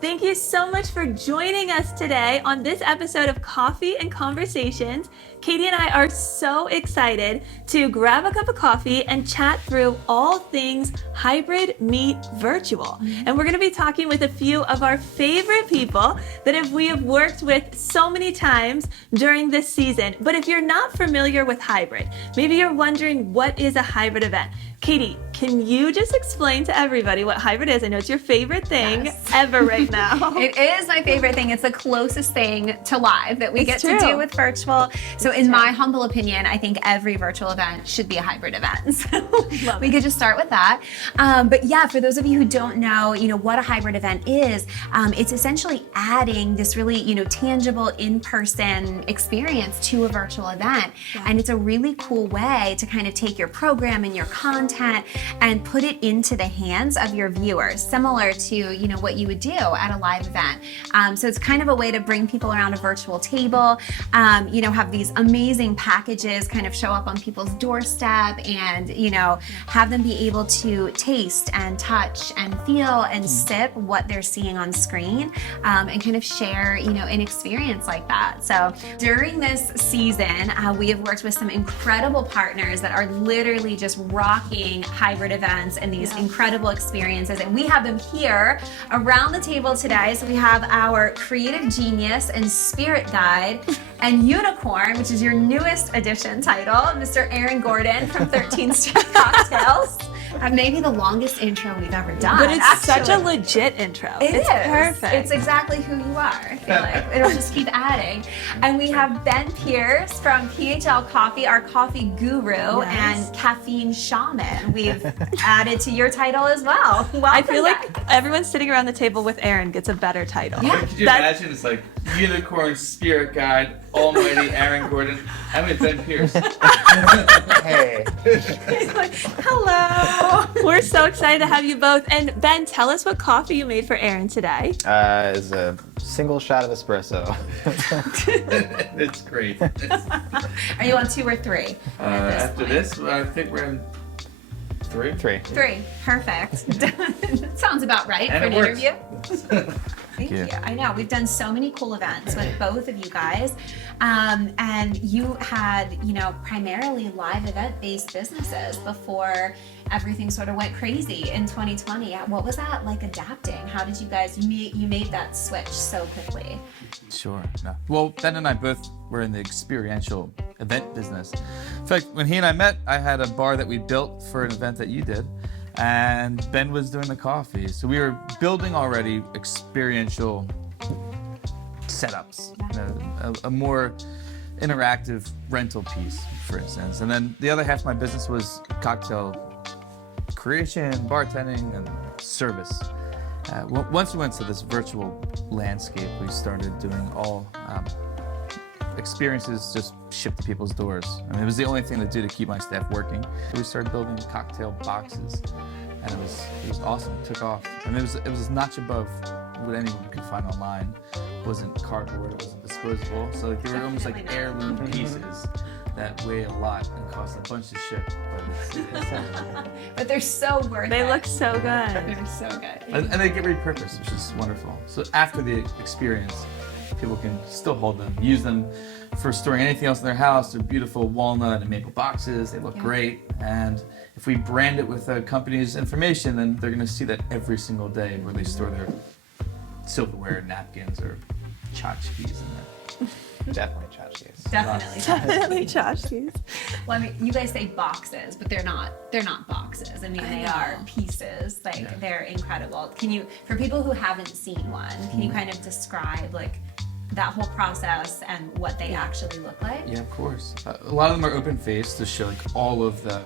Thank you so much for joining us today on this episode of Coffee and Conversations. Katie and I are so excited to grab a cup of coffee and chat through all things hybrid meet virtual. And we're going to be talking with a few of our favorite people that we have worked with so many times during this season. But if you're not familiar with hybrid, maybe you're wondering what is a hybrid event. Katie, can you just explain to everybody what hybrid is? I know it's your favorite thing ever right now. It is my favorite thing. It's the closest thing to live that we get to do with virtual. So in my humble opinion, I think every virtual event should be a hybrid event. So we could just start with that. But yeah, for those of you who don't know, what a hybrid event is, it's essentially adding this really, tangible in-person experience to a virtual event. Yeah. And it's a really cool way to kind of take your program and your content and put it into the hands of your viewers, similar to what you would do at a live event. So it's kind of a way to bring people around a virtual table, have these amazing packages kind of show up on people's doorstep, and have them be able to taste and touch and feel and sip what they're seeing on screen, and kind of share an experience like that. So during this season, we have worked with some incredible partners that are literally just rocking hybrid events and these incredible experiences, and we have them here around the table today. So we have our creative genius and spirit guide and unicorn, which is your newest edition title, Mr. Aaron Gordon from 13 Street Cocktails. Maybe the longest intro we've ever done. But it's such a legit intro. It's perfect. It's exactly who you are. I feel like it'll just keep adding. And we have Ben Pierce from PHL Coffee, our coffee guru and caffeine shaman. We've added to your title as well. Welcome I feel like everyone sitting around the table with Aaron gets a better title. Yeah. Could you imagine? It's like unicorn, spirit guide, almighty Aaron Gordon. I mean, Ben Pierce. Hey. He's like, hello. We're so excited to have you both. And Ben, tell us what coffee you made for Aaron today. It's a single shot of espresso. It's great. Are you on 2 or 3? After this, I think we're in 3. 3. 3. Perfect. Sounds about right And for an it works. interview. Thank you. I know. We've done so many cool events with both of you guys. And you had, primarily live event-based businesses before everything sort of went crazy in 2020. What was that like adapting? How did you guys, you made that switch so quickly? Sure. No. Well, Ben and I both were in the experiential event business. In fact, when he and I met, I had a bar that we built for an event that you did, and Ben was doing the coffee. So we were building already experiential setups, a more interactive rental piece, for instance. And then the other half of my business was cocktail creation, bartending, and service. Once we went to this virtual landscape, we started doing all experiences just shipped to people's doors. I mean, it was the only thing to do to keep my staff working. We started building cocktail boxes, and it was awesome. It took off. I mean, it was a notch above what anyone could find online. It wasn't cardboard, it wasn't disposable. So they were almost like heirloom pieces that weigh a lot and cost a bunch to ship. But they're so worth it. They look so good. They're so good. And they get repurposed, which is wonderful. So after the experience, people can still hold them, use them for storing anything else in their house. They're beautiful walnut and maple boxes. They look great. And if we brand it with a company's information, then they're going to see that every single day where they store their silverware, napkins, or tchotchkes in there. Definitely tchotchkes. Definitely. tchotchkes. Well, I mean, you guys say boxes, but they're not boxes. I mean, they are pieces. They're incredible. Can you, for people who haven't seen one, can you kind of describe that whole process and what they actually look like? Yeah, of course. A lot of them are open-faced to show all of the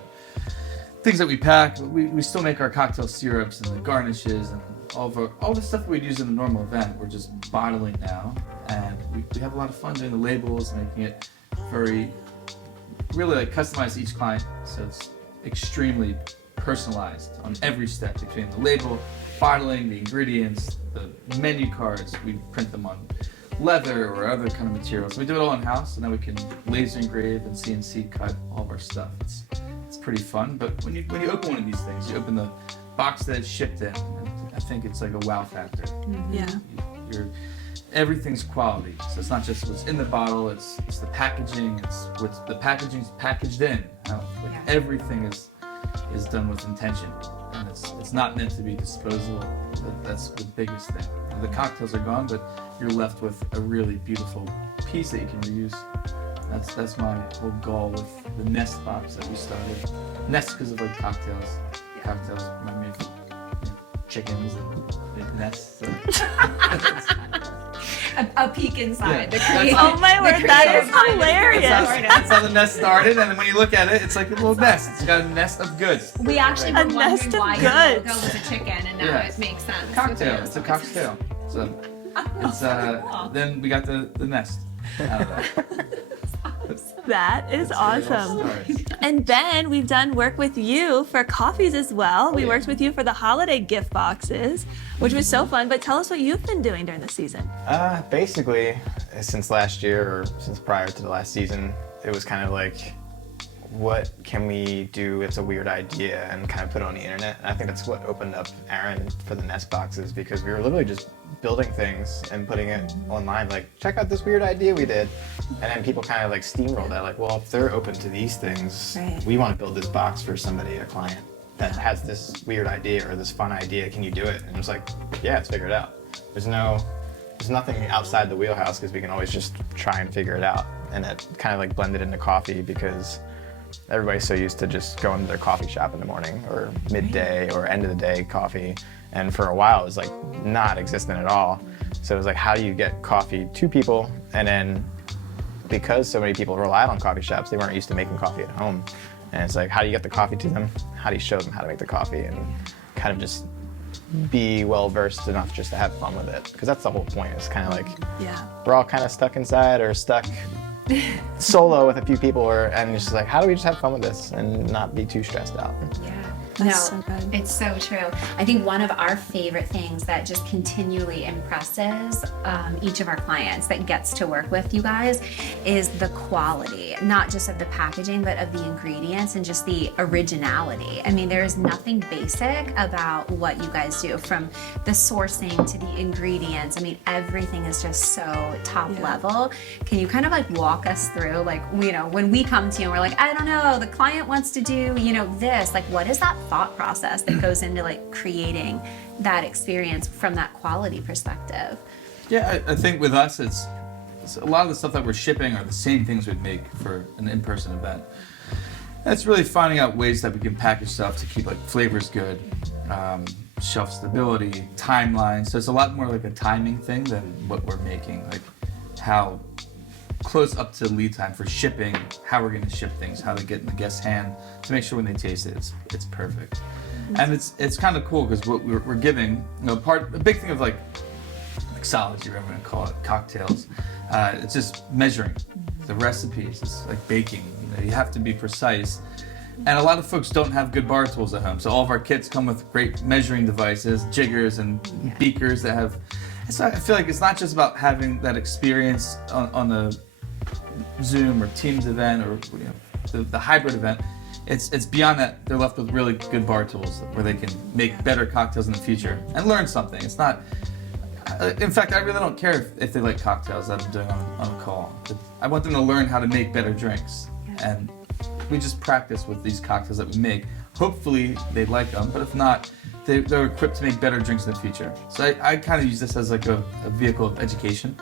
things that we pack. We still make our cocktail syrups and the garnishes and all the stuff we'd use in a normal event. We're just bottling now, and we have a lot of fun doing the labels, making it very really customized to each client. So it's extremely personalized on every step between the label, bottling, the ingredients, the menu cards. We print them on leather or other kind of materials. We do it all in-house, and then we can laser engrave and CNC cut all of our stuff. It's pretty fun, but when you open one of these things, you open the box that it's shipped in, and I think it's like a wow factor. Yeah. Everything's quality. So it's not just what's in the bottle, it's the packaging, it's what's the packaging's packaged in. Everything is done with intention. And it's not meant to be disposable. That's the biggest thing. The cocktails are gone, but you're left with a really beautiful piece that you can reuse. That's my whole goal with the Nest box that we started. Nest because of like cocktails. Cocktails remind me of chickens and nests. So. A peek inside. Yeah. Oh my word, that is hilarious. That's how the nest started, and when you look at it, it's like a little nest. It's got a nest of goods. We actually A were nest wondering of why your goods. logo was a chicken, and now it makes sense. Cocktail. It's a cocktail. So it's then we got the nest out of that. That is awesome. Stars. And then we've done work with you for coffees as well. We worked with you for the holiday gift boxes, which was so fun. But tell us what you've been doing during the season. Basically, since last year, or since prior to the last season, it was kind of like, what can we do? It's a weird idea, and kind of put it on the internet. And I think that's what opened up Aaron for the Nest boxes, because we were literally just building things and putting it online, like, check out this weird idea we did. And then people kind of like steamrolled that, like, well, if they're open to these things, we want to build this box for somebody, a client that has this weird idea or this fun idea. Can you do it? And it's like, yeah, it's figured out. There's nothing outside the wheelhouse, because we can always just try and figure it out. And it kind of like blended into coffee, because everybody's so used to just going to their coffee shop in the morning or midday or end of the day coffee. And for a while, it was like not existent at all. So it was like, how do you get coffee to people? And then because so many people relied on coffee shops, they weren't used to making coffee at home. And it's like, how do you get the coffee to them? How do you show them how to make the coffee? And kind of just be well versed enough just to have fun with it. Because that's the whole point. It's kind of like, we're all kind of stuck inside or stuck solo with a few people, and it's just like, how do we just have fun with this and not be too stressed out? That's so good. It's so true. I think one of our favorite things that just continually impresses each of our clients that gets to work with you guys is the quality, not just of the packaging, but of the ingredients and just the originality. I mean, there is nothing basic about what you guys do, from the sourcing to the ingredients. I mean, everything is just so top level. Can you kind of like walk us through, like, you know, when we come to you and we're like, I don't know, the client wants to do, you know, this, like, what is that thought process that goes into like creating that experience from that quality perspective? Yeah, I think with us, it's a lot of the stuff that we're shipping are the same things we'd make for an in-person event. And it's really finding out ways that we can package stuff to keep like flavors good, shelf stability, timeline. So it's a lot more like a timing thing than what we're making, like how close up to lead time for shipping, how we're going to ship things, how they get in the guest's hand to make sure when they taste it, it's perfect. And it's kind of cool because what we're giving, you know, a big thing of like mixology, whatever I'm going to call it, cocktails, it's just measuring the recipes. It's like baking. You know, you have to be precise. And a lot of folks don't have good bar tools at home. So all of our kits come with great measuring devices, jiggers and beakers that have. So I feel like it's not just about having that experience on the Zoom or Teams event or, you know, the hybrid event. It's beyond that. They're left with really good bar tools where they can make better cocktails in the future and learn something. It's not. In fact, I really don't care if they like cocktails that I'm doing on a call. I want them to learn how to make better drinks, and we just practice with these cocktails that we make. Hopefully they like them, but if not, they're equipped to make better drinks in the future. So I kind of use this as like a vehicle of education.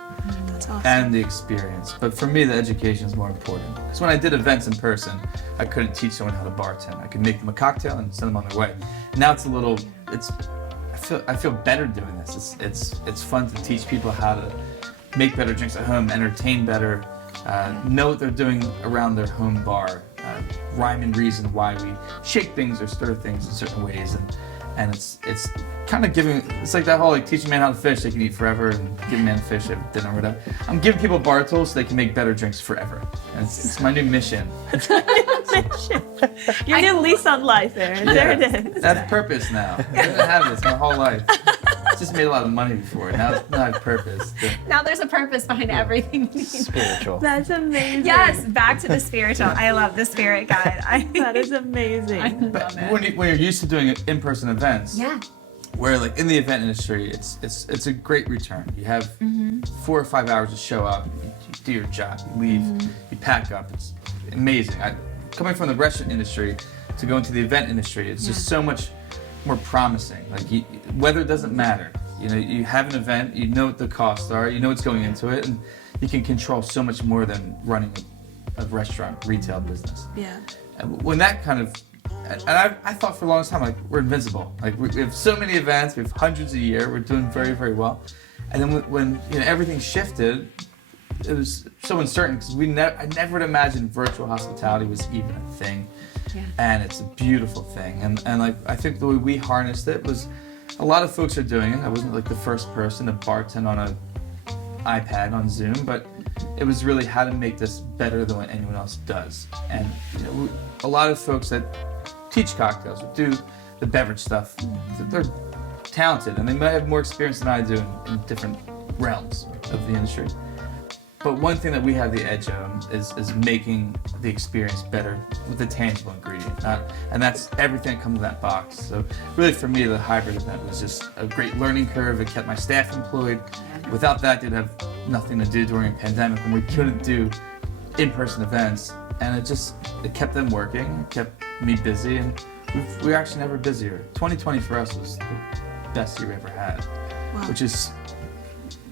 That's awesome. And the experience. But for me, the education is more important. Because when I did events in person, I couldn't teach someone how to bartend. I could make them a cocktail and send them on their way. Now it's a little, I feel better doing this. It's fun to teach people how to make better drinks at home, entertain better, know what they're doing around their home bar, rhyme and reason why we shake things or stir things in certain ways, and it's kind of giving. It's like that whole like teaching a man how to fish, they can eat forever, and give a man a fish at dinner or whatever. I'm giving people bar tools so they can make better drinks forever, and it's my new mission. Your new lease on life, Aaron. There it is. That's purpose now. I didn't have this my whole life. Just made a lot of money before. Now I have purpose. Now there's a purpose behind everything we need. Spiritual. That's amazing. Yes, back to the spiritual. I love the spirit guide. That is amazing. I love it. When you're used to doing in-person events, where like in the event industry, it's a great return. You have 4 or 5 hours to show up, you do your job, you leave, you pack up. It's amazing. Coming from the restaurant industry to go into the event industry, it's just so much more promising. Like weather doesn't matter. You know, you have an event, you know what the costs are, you know what's going into it, and you can control so much more than running a restaurant retail business. Yeah. And when that kind of, and I thought for a long time, like, we're invincible. Like, we have so many events, we have hundreds a year, we're doing very, very well. And then when you know, everything shifted, it was so uncertain because I never would imagine virtual hospitality was even a thing. Yeah. And it's a beautiful thing. And like, I think the way we harnessed it was, a lot of folks are doing it. I wasn't like the first person to bartend on an iPad on Zoom, but it was really how to make this better than what anyone else does. And you know, a lot of folks that teach cocktails or do the beverage stuff, they're talented and they might have more experience than I do in different realms of the industry. But one thing that we have the edge on is making the experience better with the tangible ingredient. And that's everything that comes in that box. So really for me, the hybrid event was just a great learning curve. It kept my staff employed. Without that, they'd have nothing to do during a pandemic when we couldn't do in-person events. And it kept them working, it kept me busy, and we're actually never busier. 2020 for us was the best year we ever had, which is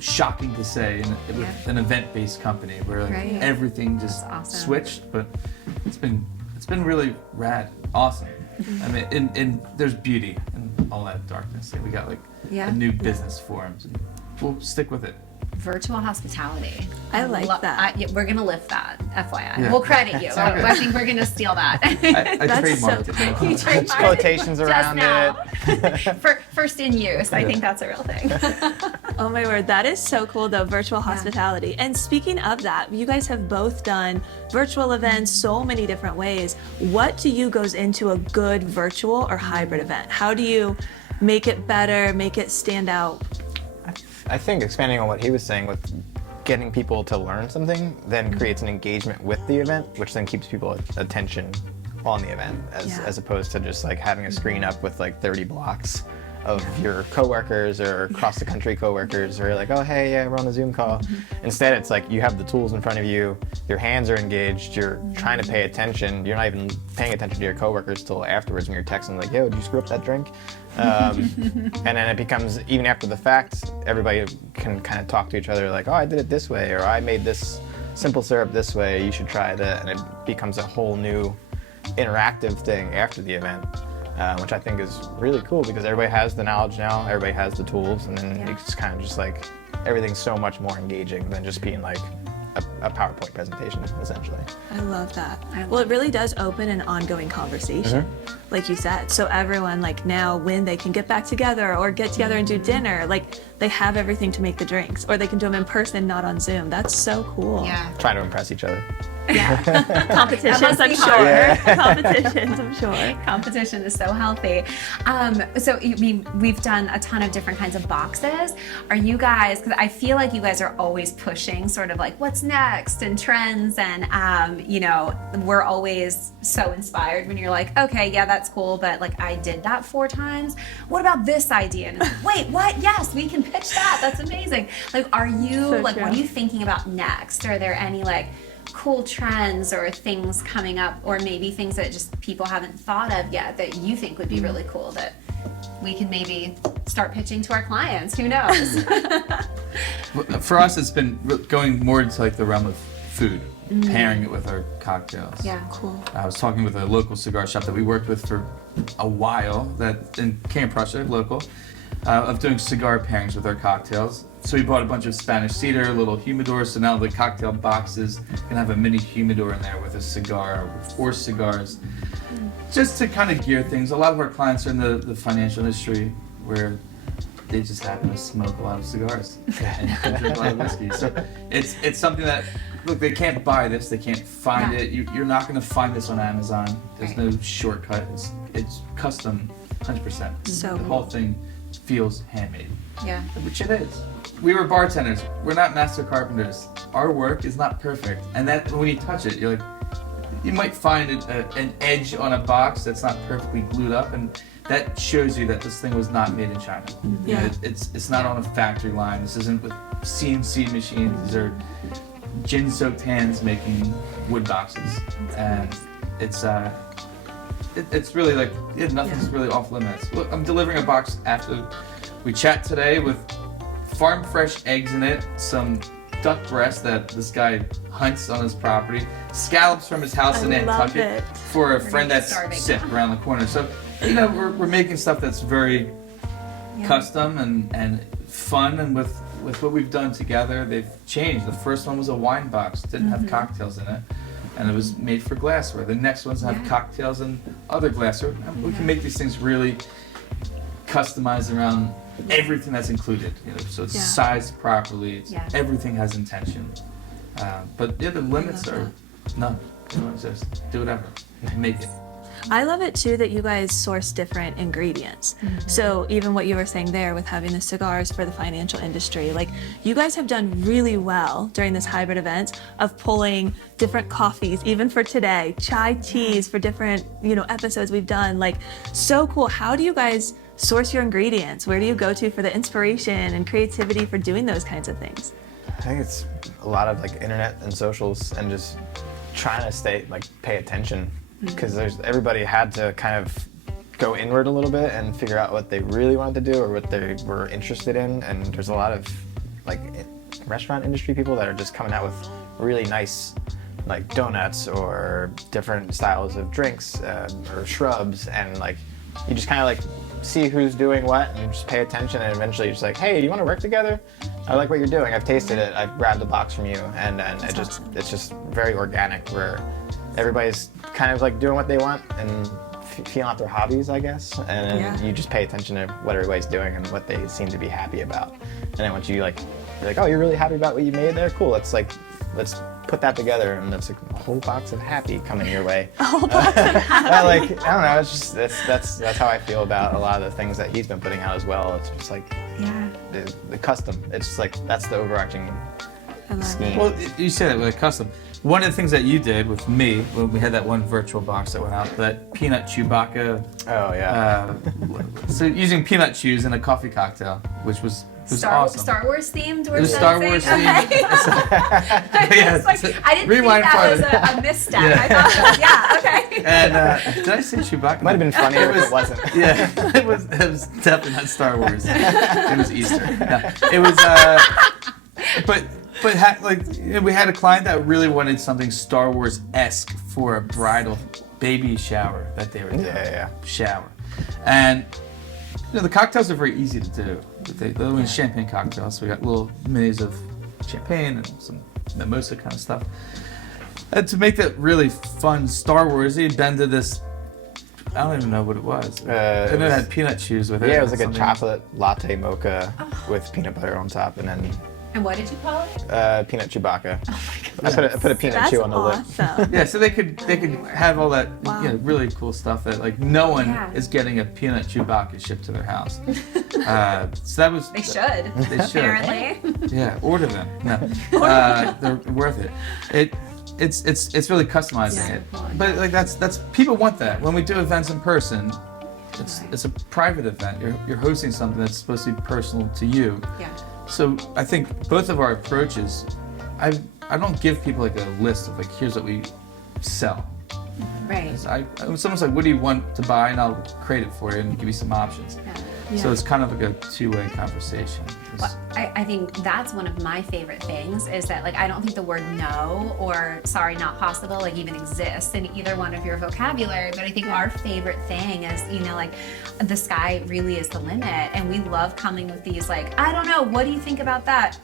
shocking to say with an event-based company where like everything just switched, but it's been really rad, awesome. I mean, and there's beauty in all that darkness. We got like a new business forms, and we'll stick with it. Virtual hospitality. I like that. We're going to lift that, FYI. Yeah. We'll credit you. I think we're going to steal that. I trademarked it. You trademarked Quotations around it. First in use. I think that's a real thing. Oh my word, that is so cool though, virtual hospitality. And speaking of that, you guys have both done virtual events so many different ways. What to you goes into a good virtual or hybrid event? How do you make it better, make it stand out? I think expanding on what he was saying with getting people to learn something then creates an engagement with the event, which then keeps people's attention on the event as opposed to just like having a screen up with like 30 blocks of your coworkers or across the country coworkers, or you're like, oh hey, yeah, we're on a Zoom call. Instead, it's like you have the tools in front of you, your hands are engaged, you're trying to pay attention, you're not even paying attention to your coworkers till afterwards when you're texting like, yo, did you screw up that drink? And then it becomes, even after the fact, everybody can kind of talk to each other like, oh, I did it this way, or I made this simple syrup this way, you should try that, and it becomes a whole new interactive thing after the event. Which I think is really cool because everybody has the knowledge now, everybody has the tools, and then it's kind of just like everything's so much more engaging than just being like a PowerPoint presentation, essentially. I love that. Well, it really does open an ongoing conversation, like you said. So everyone, like now, when they can get back together or get together and do dinner, like they have everything to make the drinks, or they can do them in person, not on Zoom. That's so cool. Yeah. Trying to impress each other. Yeah. Competitions, I'm sure. Yeah. Competitions, I'm sure. Competition is so healthy. So, I mean, we've done a ton of different kinds of boxes. Are you guys, because I feel like you guys are always pushing sort of like what's next and trends, and, you know, we're always so inspired when you're like, okay, yeah, that's cool, but like I did that 4 times. What about this idea? And it's like, wait, what? Yes, we can pitch that. That's amazing. Like, are you, So like, true. what are you thinking about next? Are there any like cool trends or things coming up, or maybe things that just people haven't thought of yet that you think would be really cool that we can maybe start pitching to our clients? Who knows? For us, it's been going more into like the realm of food, pairing it with our cocktails. Yeah, cool. I was talking with a local cigar shop that we worked with for a while, that in King of Prussia, local, of doing cigar pairings with our cocktails. So we bought a bunch of Spanish cedar, little humidors, so now the cocktail boxes can have a mini humidor in there with a cigar or 4 cigars. Just to kind of gear things. A lot of our clients are in the financial industry where they just happen to smoke a lot of cigars and drink a lot of whiskey. So it's something that, look, they can't buy this, they can't find it. You're not going to find this on Amazon. There's no shortcut. It's custom, 100%. So the whole thing feels handmade. Yeah. Which it is. We were bartenders. We're not master carpenters. Our work is not perfect. And that when you touch it, you're like, you might find an edge on a box that's not perfectly glued up, and that shows you that this thing was not made in China. You know, it's not on a factory line. This isn't with CNC machines. These are gin-soaked hands making wood boxes, and it's really like nothing's really off limits. Look, I'm delivering a box after we chat today with farm fresh eggs in it, some duck breast that this guy hunts on his property, scallops from his house in Nantucket for a friend that's sick around the corner. So, you know, we're making stuff that's very custom and fun, and with what we've done together, they've changed. The first one was a wine box, didn't have cocktails in it, and it was made for glassware. The next ones have cocktails and other glassware. We can make these things really customized around everything that's included, you know, so it's sized properly. Everything has intention, but the limits are none. They don't exist. Do whatever, make it. I love it too that you guys source different ingredients. So even what you were saying there with having the cigars for the financial industry, like you guys have done really well during this hybrid event of pulling different coffees, even for today, chai teas for different, you know, episodes we've done. Like, so cool. How do you guys source your ingredients? Where do you go to for the inspiration and creativity for doing those kinds of things? I think it's a lot of like internet and socials and just trying to pay attention, because everybody had to kind of go inward a little bit and figure out what they really wanted to do or what they were interested in. And there's a lot of like restaurant industry people that are just coming out with really nice like donuts or different styles of drinks or shrubs, and like you just kind of like see who's doing what and just pay attention, and eventually you're just like, hey, do you want to work together? I like what you're doing. I've tasted it. I've grabbed a box from you, and it's just very organic, where everybody's kind of like doing what they want and feeling out their hobbies, I guess, and you just pay attention to what everybody's doing and what they seem to be happy about. And then once you're like, oh, you're really happy about what you made there? Cool. Let's put that together, and that's like a whole box of happy coming your way. A whole box of happy. I don't know. It's just that's how I feel about a lot of the things that he's been putting out as well. It's just like the custom. It's just like that's the overarching scheme. Well, you say that with a custom. One of the things that you did with me when we had that one virtual box that went out, that peanut Chewbacca. Oh yeah. So using peanut chews in a coffee cocktail, which was awesome. Star Wars themed? It was Star Wars themed. Okay. I didn't Rewind think that was a misstep. I thought, okay. And did I say Chewbacca? Might have been funnier if it wasn't. Yeah, it was definitely not Star Wars. It was Easter. No, it was, we had a client that really wanted something Star Wars-esque for a bridal baby shower that they were doing. Shower. And you know, the cocktails are very easy to do. They're only champagne cocktails, so we got little minis of champagne and some mimosa kind of stuff. And to make that really fun Star Warsy, he'd been to this, I don't even know what it was. And it had peanut chews with it. Yeah, it was like a chocolate latte mocha with peanut butter on top, and then. And what did you call it? Peanut Chewbacca. I put a peanut chew on the lid. Awesome. Yeah, so they could have all that really cool stuff that like no one is getting a peanut Chewbacca shipped to their house. So that was They should. They should. Apparently. Yeah, order them. No, they're worth it. It's really customizing it. But like that's people want that. When we do events in person, it's a private event. You're hosting something that's supposed to be personal to you. Yeah. So I think both of our approaches, I don't give people like a list of like, here's what we sell. Right. Someone's like, what do you want to buy? And I'll create it for you and give you some options. So it's kind of like a two-way conversation. Well, I think that's one of my favorite things is that like I don't think the word no or sorry not possible like even exists in either one of your vocabulary, but I think our favorite thing is, you know, like the sky really is the limit, and we love coming with these like, I don't know, what do you think about that?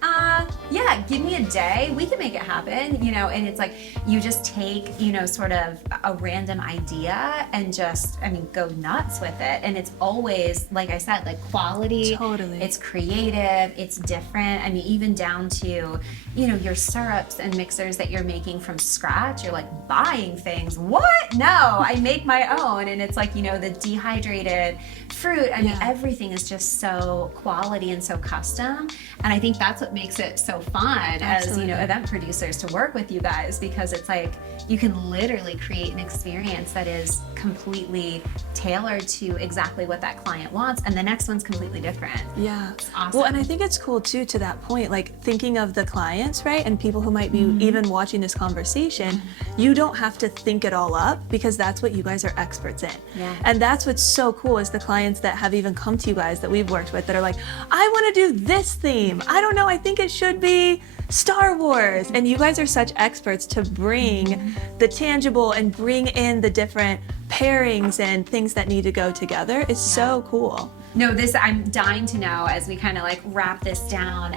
Yeah, give me a day, we can make it happen, you know. And it's like you just take, you know, sort of a random idea and just, go nuts with it, and it's always, like I said, like quality. Totally. It's creative. innovative, it's different. I mean, even down to, you know, your syrups and mixers that you're making from scratch. You're like buying things. What? No, I make my own. And it's like, you know, the dehydrated fruit. I mean, everything is just so quality and so custom. And I think that's what makes it so fun as, you know, event producers to work with you guys, because it's like you can literally create an experience that is completely tailored to exactly what that client wants, and the next one's completely different. Yeah. It's awesome. Well, and I think it's cool too, to that point, like thinking of the clients, right? And people who might be even watching this conversation, you don't have to think it all up, because that's what you guys are experts in. Yeah. And that's what's so cool, is the clients that have even come to you guys that we've worked with that are like, I want to do this theme. I don't know, I think it should be Star Wars. And you guys are such experts to bring the tangible and bring in the different pairings and things that need to go together. It's so cool. No, this, I'm dying to know as we kind of like wrap this down,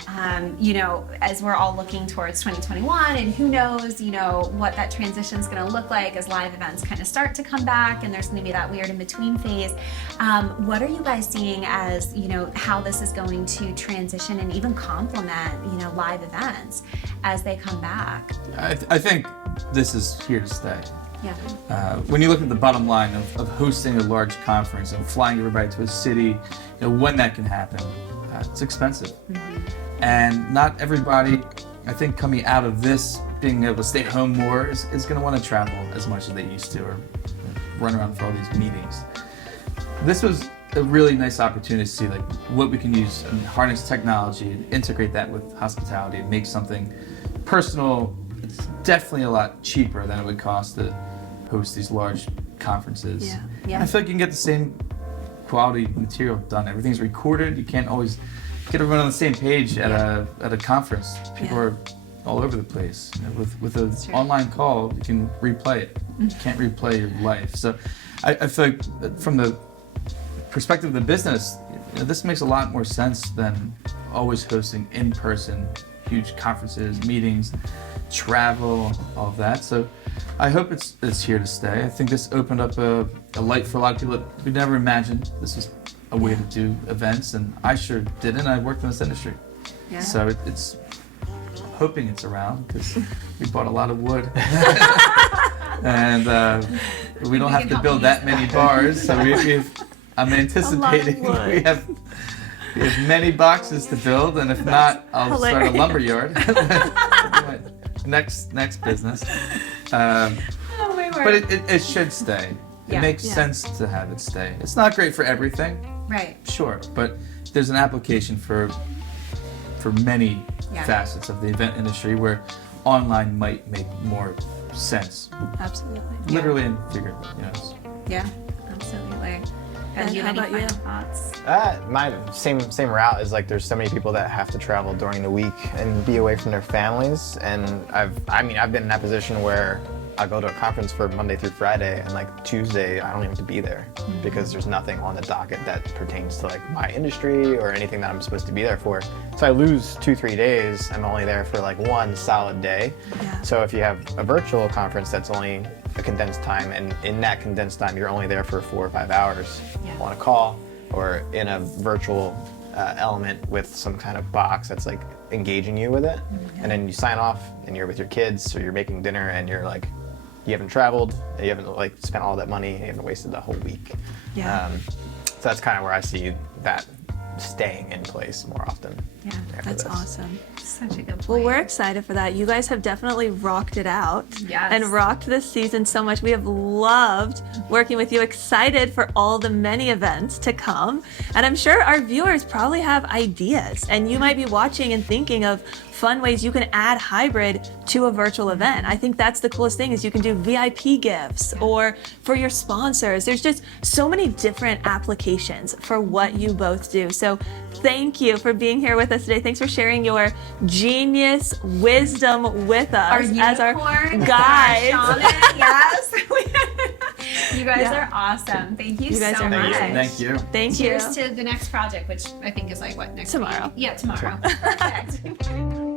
you know, as we're all looking towards 2021, and who knows, you know, what that transition is going to look like as live events kind of start to come back, and there's going to be that weird in between phase. What are you guys seeing as, you know, how this is going to transition and even complement, you know, live events as they come back? I think this is here to stay. Yeah. When you look at the bottom line of hosting a large conference and flying everybody to a city, you know, when that can happen, it's expensive. And not everybody, I think, coming out of this, being able to stay home more, is going to want to travel as much as they used to, or run around for all these meetings. This was a really nice opportunity to see like what we can use and harness technology and integrate that with hospitality and make something personal. It's definitely a lot cheaper than it would cost to host these large conferences. Yeah. Yeah. I feel like you can get the same quality material done. Everything's recorded. You can't always get everyone on the same page at a conference. People are all over the place. You know, with an online call, you can replay it. You can't replay your life. So I feel like from the perspective of the business, you know, this makes a lot more sense than always hosting in-person huge conferences, meetings, travel, all of that. So I hope it's here to stay. I think this opened up a light for a lot of people that we never imagined this was a way to do events, and I sure didn't. I worked in this industry. Yeah. So I'm hoping it's around, because we bought a lot of wood. And we don't have to build that many bars, so I'm anticipating we have many boxes to build, and if not, I'll start a lumber yard. next business. Oh my word. But it should stay. It makes sense to have it stay. It's not great for everything, Right. sure, but there's an application for many facets of the event industry where online might make more sense. Absolutely. Literally and figuratively, yes. Yeah, absolutely. Ben, Do you how have any about you? final thoughts? My same route is like there's so many people that have to travel during the week and be away from their families, and I've been in that position where I go to a conference for Monday through Friday, and like Tuesday I don't even have to be there because there's nothing on the docket that pertains to like my industry or anything that I'm supposed to be there for. So I lose 2-3 days. I'm only there for like one solid day. Yeah. So if you have a virtual conference that's only a condensed time, and in that condensed time you're only there for 4 or 5 hours on a call or in a virtual element with some kind of box that's like engaging you with it, and then you sign off and you're with your kids, or you're making dinner and you're like, you haven't traveled, you haven't like spent all that money, you haven't wasted the whole week. Yeah. So that's kind of where I see that staying in place more often. Yeah, after That's this. awesome. such a good point. Well, we're excited for that. You guys have definitely rocked it out. Yes. And rocked this season so much. We have loved working with you, excited for all the many events to come. And I'm sure our viewers probably have ideas, and you might be watching and thinking of fun ways you can add hybrid to a virtual event. I think that's the coolest thing, is you can do VIP gifts or for your sponsors. There's just so many different applications for what you both do. So thank you for being here with us today. Thanks for sharing your genius wisdom with us as our guides. Yes. You guys are awesome. Thank you, guys so are much. amazing. Thank you. Thank Cheers you. to the next project, which I think is like what, next Tomorrow. week? Yeah, tomorrow. Perfect.